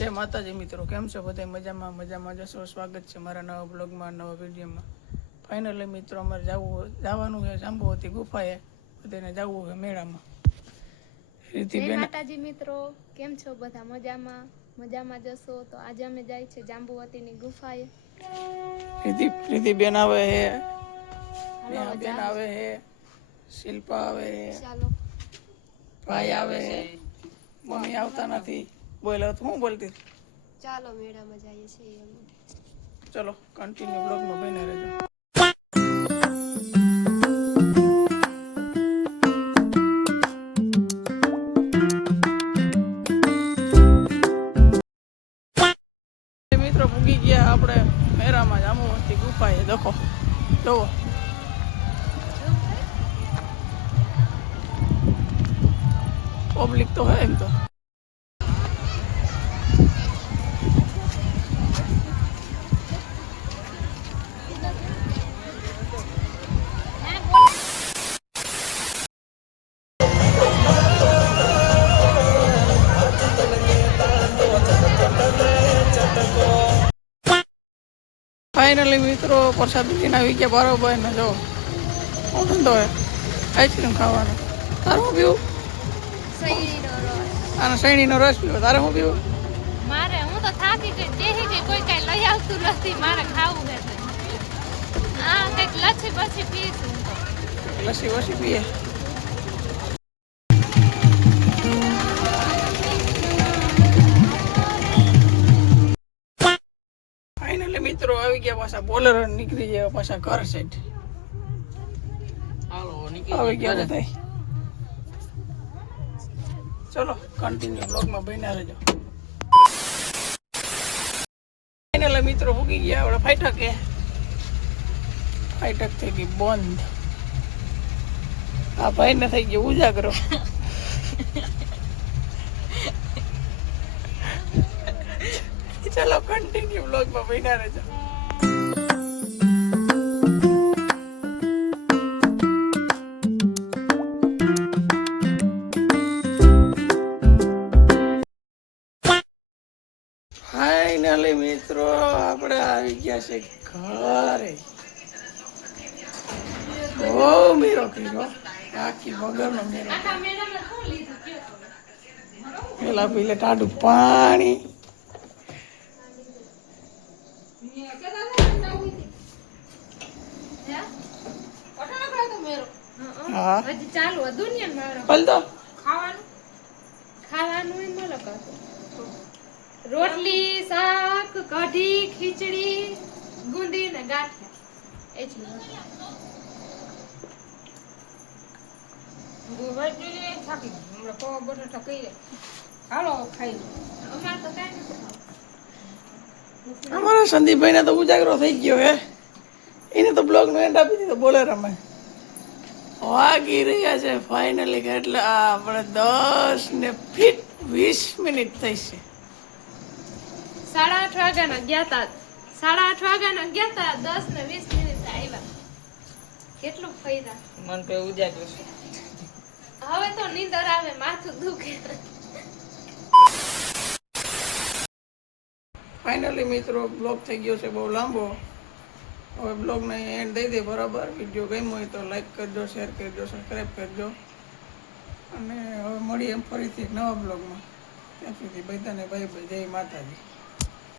જય માતાજી મિત્રો, કેમ છો બધા? મજામાં જશો. સ્વાગત છે મારા નવા બ્લોગમાં, નવા વિડીયોમાં. ફાઇનલી મિત્રો અમારે જવાનું છે જાંબુવતી ગુફાએ, બધાને જવું છે મેળામાં. જય માતાજી મિત્રો, કેમ છો બધા? મજામાં જશો. તો આજે અમે જાય છે જાંબુવતીની ગુફાએ. રીતિબેન આવે છે, બેન આવે છે, શિલ્પા આવે છે, ચાલો ભાઈ આવે છે, મમ્મી આવતા નથી. બોલો તો હું બોલતી. ચાલો મેળામાં જઈએ છીએ અમે. ચલો કન્ટિન્યુ બ્લોગમાં બને રહેજો. મિત્રો પૂગી ગયા આપણે મેળામાં જાંબુવતી ગુફાએ. દેખો જુઓ, પબ્લિક તો હે એમ તો. ફાઇનલી મિત્રો પ્રસાદ લઈને આવી ગયા બરોબર ને. જો હું ધંધો હે આઈસ્ક્રીમ ખાવાનો. તારે શું પીવું? આનો શેરડીનો રસ પીવો. તારે શું પીવું? મારે હું તો થાકી ગઈ, દેહી ગઈ, કોઈ કઈ લઈ આવતું નથી. મારે ખાવું છે. હા, કઈક લસ્સી પછી પીશું. લસ્સી વસી પીએ. ફાઇનલી મિત્રો આવી ગયા પાછા બોલેરો નીકળી ગયા પાછા ઘર સાઈડ. આવી ગયા બધા. ચલો કન્ટિન્યુ બ્લોગમાં બન્યા રહેજો. ફાઇનલી મિત્રો ભૂગી ગયા આપણે ફાટકે. ફાટક થઈ ગઈ બંધ. આ ભાઈને થઈ ગયો ઉજાગરો. ચલો કન્ટિન્યુ બ્લોગમાં બન્યા રહેજો. ફાઇનલી મિત્રો આપણે આવી ગયા છે ઘરે. બહુ મેરો કર્યો, આખી વગરનો મેરો. પેલા પીલે ટાઢું પાણી. હા ચાલુ દુનિયા પલ તો ખાવાનું રોટલી, શાક, કઢી, ખીચડી, ગુંદી ને ગાંઠિયા. અમારા સંદીપભાઈ ને તો ઉજાગરો થઈ ગયો હે. એને તો બ્લોગ નો એન્ડ આપી દીધો. બોલે રમે વાગી રહ્યા છે ફાઇનલી. એટલે આપણે 10:20 થઈ છે. 8:30 વાગ્યાના ગયા તા. 8:30 વાગ્યાના ગયા તા. 10:20 આવ્યા. કેટલું ફાયદા. મન તો ઉજાગરો છે. હવે તો નીંદર આવે, માથું દુખે. ફાઇનલી મિત્રો બ્લોગ થઈ ગયો છે બહુ લાંબો. હવે બ્લોગને એન્ડ દઈ દે બરાબર. વિડીયો ગમ્યો હોય તો લાઈક કરજો, શેર કરજો, સબસ્ક્રાઈબ કરજો. અને હવે મળીએ એમ ફરીથી એક નવા બ્લોગમાં. ત્યાં સુધી બધાને બાય બાય. જય માતાજી.